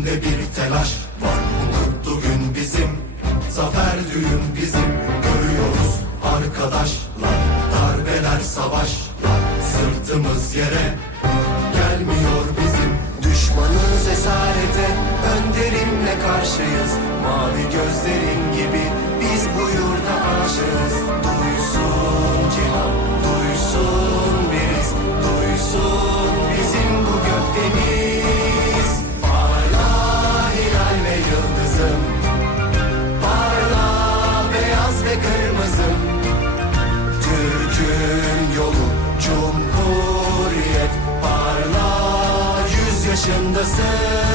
içimde bir telaş var. Bu mutlu gün bizim Zafer düğün bizim. Görüyoruz arkadaşlar Darbeler savaşlar. Sırtımız yere Gelmiyor bizim. Düşmanız esarete Önderimle karşıyız. Mavi gözlerin gibi biz bu Yaşındasın